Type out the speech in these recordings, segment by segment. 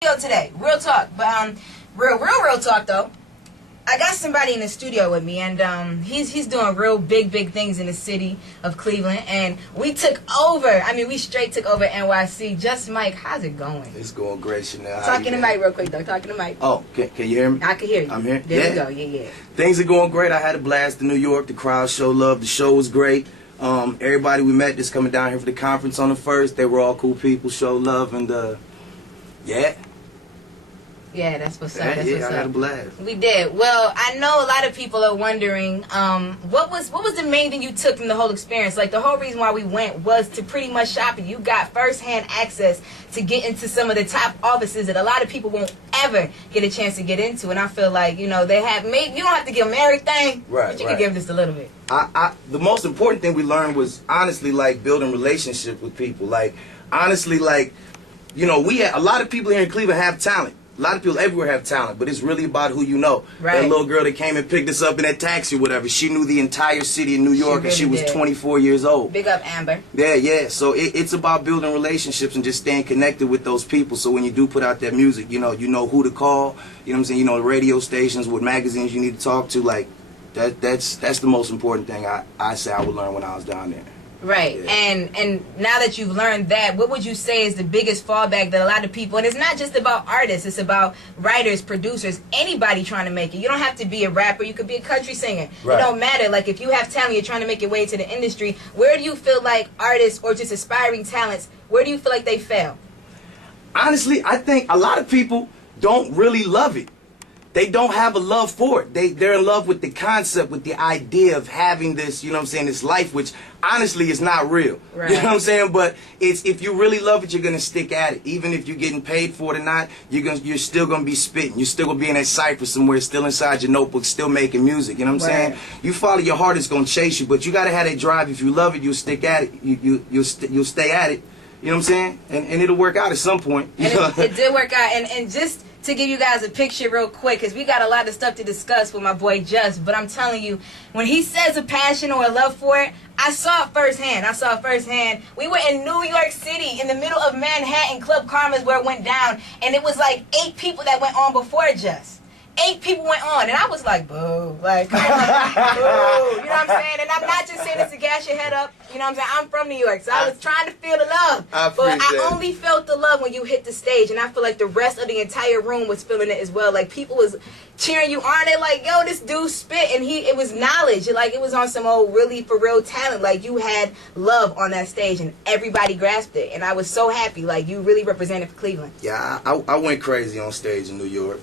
Today, real talk, but real talk though. I got somebody in the studio with me, and he's doing real big things in the city of Cleveland, and we took over. I mean, we straight took over NYC. Jus Mic, how's it going? It's going great, Chanel. Talking to Mike real quick though. Talking to Mike. Oh, can you hear me? I can hear you. I'm here. There we go. Yeah. Things are going great. I had a blast in New York. The crowd showed love. The show was great. Everybody we met just coming down here for the conference on the first. They were all cool people. Showed love, and yeah. Yeah, that's what's up. I Up. had a blast. We did. Well, I know a lot of people are wondering, what was the main thing you took from the whole experience? Like, the whole reason why we went was to pretty much shop, and you got first-hand access to get into some of the top offices that a lot of people won't ever get a chance to get into. And I feel like, you know, they have made, you don't have to give them everything, right, but you can give them just a little bit. The most important thing we learned was, honestly, like, building relationships with people. Like, honestly, like, you know, a lot of people here in Cleveland have talent. A lot of people everywhere have talent, but it's really about who you know. Right. That little girl that came and picked us up in that taxi or whatever, she knew the entire city of New York, and she was 24 years old. Big up, Amber. Yeah. So it's about building relationships and just staying connected with those people. So when you do put out that music, you know who to call. You know what I'm saying? You know, the radio stations, what magazines you need to talk to. Like that's the most important thing I say I would learn when I was down there. Right, yeah. And now that you've learned that, what would you say is the biggest fallback that a lot of people, and it's not just about artists, it's about writers, producers, anybody trying to make it. You don't have to be a rapper, you could be a country singer. Right. It don't matter. Like, if you have talent, you're trying to make your way to the industry, where do you feel like artists or just aspiring talents, where do you feel like they fail? Honestly, I think a lot of people don't really love it. They don't have a love for it. They're in love with the concept, with the idea of having this, you know what I'm saying, this life, which honestly is not real. Right. You know what I'm saying? But if you really love it, you're going to stick at it. Even if you're getting paid for it or not, you're still going to be spitting. You're still going to be in that cipher somewhere, still inside your notebook, still making music. You know what I'm saying? You follow your heart, it's going to chase you, but you got to have that drive. If you love it, you'll stick at it. You'll stay at it. You know what I'm saying? And it'll work out at some point. And it did work out. And just to give you guys a picture real quick, because we got a lot of stuff to discuss with my boy Jus, but I'm telling you, when he says a passion or a love for it, I saw it firsthand. We were in New York City, in the middle of Manhattan, Club Karma's where it went down, and it was like 8 people that went on before Jus. 8 people went on, and I was like, boo, like, come on, boo, you know what I'm saying? And I'm not just saying this to gas your head up, you know what I'm saying? I'm from New York, so I was trying to feel the love, but I only felt the love when you hit the stage, and I feel like the rest of the entire room was feeling it as well. Like, people was cheering you on. They're like, yo, this dude spit, and it was knowledge, like, it was on some old really for real talent. Like, you had love on that stage, and everybody grasped it, and I was so happy. Like, you really represented for Cleveland. Yeah, I went crazy on stage in New York.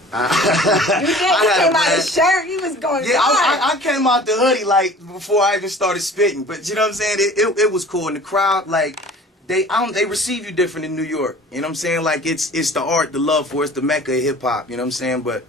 You came out of the shirt. He was going. Yeah, I came out the hoodie like before I even started spitting. But you know what I'm saying? It was cool, and the crowd, like, they receive you different in New York. You know what I'm saying? Like, it's the art, the love for it, it's the mecca of hip hop. You know what I'm saying? But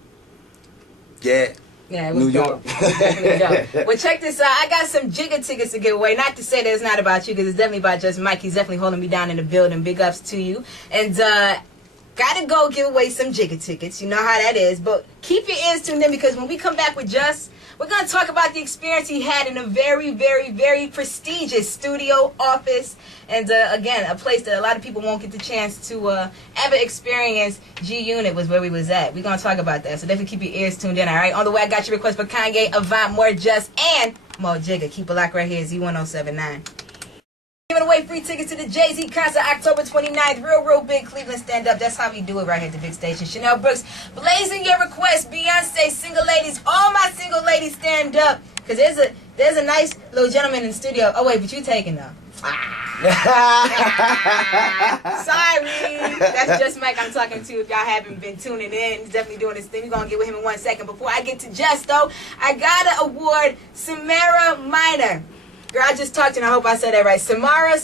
yeah. Yeah, it was dope. It was definitely dope. Well, check this out. I got some Jigga tickets to give away. Not to say that it's not about you, because it's definitely about Jus Mic. He's definitely holding me down in the building. Big ups to you. And gotta go give away some Jigga tickets. You know how that is. But keep your ears tuned in, because when we come back with Jus, we're going to talk about the experience he had in a very, very, very prestigious studio office. And again, a place that a lot of people won't get the chance to ever experience. G-Unit was where we was at. We're going to talk about that. So definitely keep your ears tuned in, all right? On the way, I got your request for Kanye, Avant, more Jus, and more Jigga. Keep it locked right here, Z107.9. Giving away free tickets to the Jay-Z concert October 29th. Real big Cleveland stand-up. That's how we do it right here at the big station. Chanel Brooks, blazing your requests. Beyonce, single ladies, all my single ladies stand up. Because there's a nice little gentleman in the studio. Oh, wait, but you taking them. Sorry. That's Jus Mic I'm talking to. If y'all haven't been tuning in, he's definitely doing his thing. We're going to get with him in 1 second. Before I get to Jus, though, I got to award Samara Minor. Girl, I just talked to you, and I hope I said that right. Samara,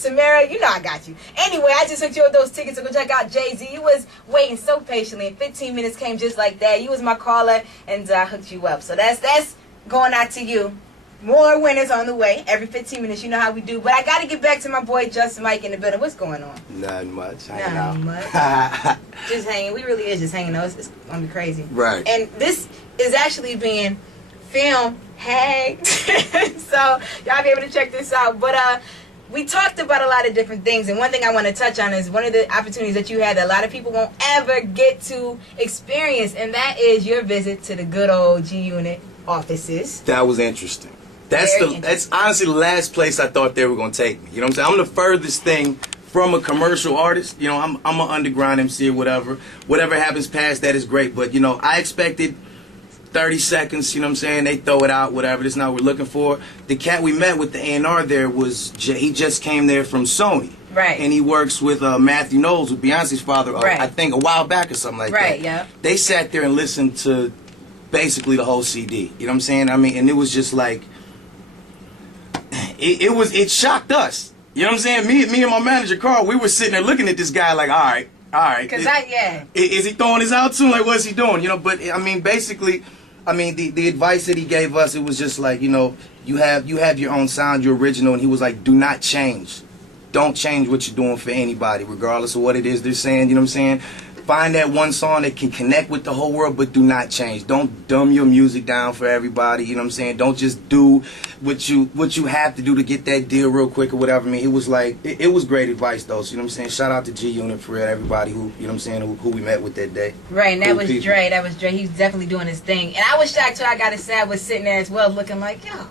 you know I got you. Anyway, I just hooked you with those tickets to go check out Jay-Z. You was waiting so patiently, and 15 minutes came just like that. You was my caller, and I hooked you up. So that's going out to you. More winners on the way. Every 15 minutes, you know how we do. But I got to get back to my boy Jus Mic in the building. What's going on? Nothing much. Nothing much. Just hanging. We really is just hanging out. It's going to be crazy. Right. And this is actually being film hagged. So y'all be able to check this out. But we talked about a lot of different things, and one thing I want to touch on is one of the opportunities that you had that a lot of people won't ever get to experience, and that is your visit to the good old G-Unit offices. That was interesting. That's honestly the last place I thought they were gonna take me. You know what I'm saying? I'm the furthest thing from a commercial artist. You know, I'm an underground MC or whatever. Whatever happens past that is great. But you know, I expected 30 seconds. You know what I'm saying? They throw it out, whatever. That's not what we're looking for. The cat we met with the A&R there he just came there from Sony. Right. And he works with Matthew Knowles, with Beyonce's father. Right. I think a while back or something like that. Right. Yeah. They sat there and listened to basically the whole CD. You know what I'm saying? I mean, and it was just like. It shocked us. You know what I'm saying? Me and my manager Carl, we were sitting there looking at this guy like, all right. Cause is he throwing his out soon? Like, what's he doing? You know, but I mean, basically, I mean, the advice that he gave us, it was just like, you know, you have your own sound, you're original, and he was like, do not change. Don't change what you're doing for anybody, regardless of what it is they're saying. You know what I'm saying? Find that one song that can connect with the whole world, but do not change. Don't dumb your music down for everybody. You know what I'm saying? Don't just do what you have to do to get that deal real quick or whatever. I mean, it was like it was great advice though. So, you know what I'm saying? Shout out to G-Unit for everybody who, you know what I'm saying, who we met with that day. Right, and that was Dre. That was Dre. He's definitely doing his thing. And I was shocked too. I gotta say, I was sitting there as well, looking like, yo.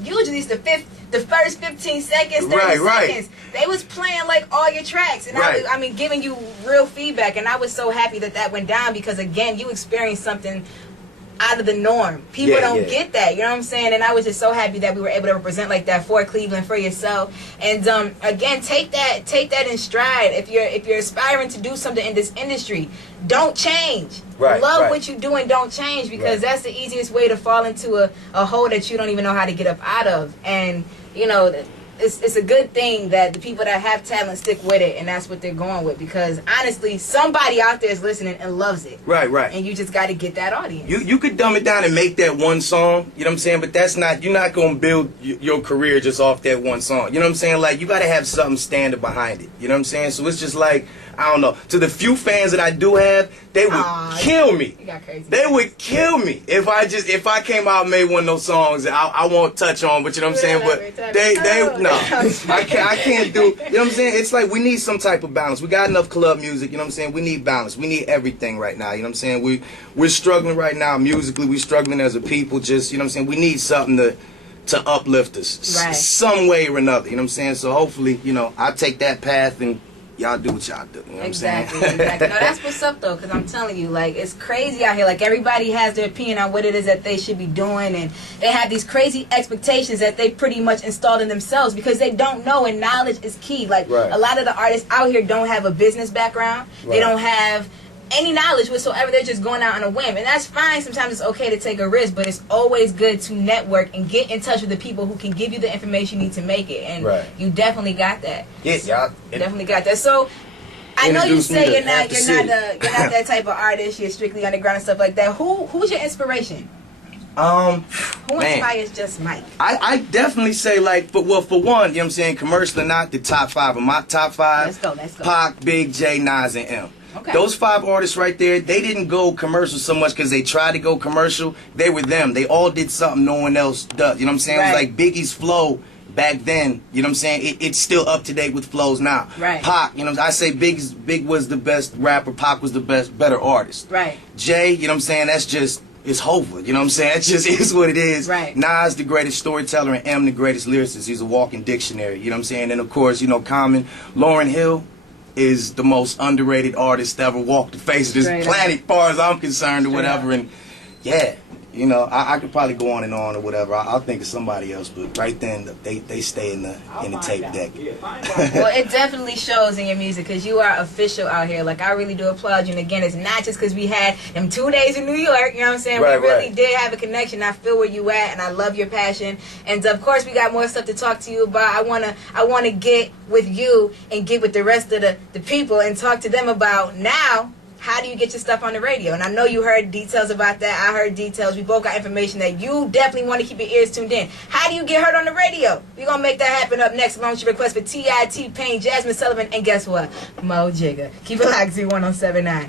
Usually it's the first 15 seconds, 30 seconds. They was playing like all your tracks, and I mean, giving you real feedback. And I was so happy that went down because again, you experienced something out of the norm. People don't get that, you know what I'm saying? And I was just so happy that we were able to represent like that for Cleveland, for yourself. And again, take that in stride. If you're aspiring to do something in this industry, don't change. Love what you do and don't change, because that's the easiest way to fall into a hole that you don't even know how to get up out of. And you know, it's a good thing that the people that have talent stick with it, and that's what they're going with, because honestly, somebody out there is listening and loves it. Right. And you just got to get that audience. You could dumb it down and make that one song, you know what I'm saying, but you're not going to build your career just off that one song. You know what I'm saying? Like, you got to have something standing behind it. You know what I'm saying? So it's just like, I don't know. To the few fans that I do have, they would kill me. You got crazy. They would kill me if I came out and made one of those songs that I won't touch on, but you know what I'm saying? But I can't do, you know what I'm saying? It's like we need some type of balance. We got enough club music, you know what I'm saying? We need balance. We need everything right now, you know what I'm saying? We're struggling right now musically. We're struggling as a people, just, you know what I'm saying? We need something to uplift us some way or another, you know what I'm saying? So hopefully, you know, I take that path and y'all do what y'all do. You know what I'm saying? Exactly. No, that's what's up though, because I'm telling you, like, it's crazy out here. Like, everybody has their opinion on what it is that they should be doing, and they have these crazy expectations that they pretty much installed in themselves because they don't know, and knowledge is key. Like, a lot of the artists out here don't have a business background. They don't have any knowledge whatsoever. They're just going out on a whim, and that's fine. Sometimes it's okay to take a risk, but it's always good to network and get in touch with the people who can give you the information you need to make it. And you definitely got that. Y'all definitely got that. So I know you say you're not that type of artist. You're strictly underground and stuff like that. Who's your inspiration? Who inspires Jus Mic? I definitely say, like, for one, you know what I'm saying, commercial or not, the top 5 of my top 5. Let's go. Pac, Big J, Nas, and M. Okay. Those 5 artists right there, they didn't go commercial so much because they tried to go commercial. They were them. They all did something no one else does. You know what I'm saying? It was like Biggie's flow back then. You know what I'm saying? It's still up to date with flows now. Pac, you know, I say Big was the best rapper. Pac was the better artist. Jay, you know what I'm saying? That's just, it's Hova. You know what I'm saying? It just is what it is. Nas, the greatest storyteller, and M, the greatest lyricist. He's a walking dictionary. You know what I'm saying? And of course, you know, Common, Lauryn Hill is the most underrated artist to ever walk the face of this planet, as far as I'm concerned, or whatever. And yeah, you know, I could probably go on and on or whatever. I'll think of somebody else, but right then they stay in the tape deck. Well, it definitely shows in your music, because you are official out here. Like, I really do applaud you. And again, it's not just because we had them 2 days in New York. You know what I'm saying? We really did have a connection. I feel where you at, and I love your passion. And of course, we got more stuff to talk to you about. I wanna get with you and get with the rest of the people and talk to them about now. How do you get your stuff on the radio? And I know you heard details about that. I heard details. We both got information that you definitely want to keep your ears tuned in. How do you get heard on the radio? We're going to make that happen up next. Along with your request for T.I., T-Pain, Jasmine Sullivan, and guess what? Mo Jigga. Keep it locked, Z107.9.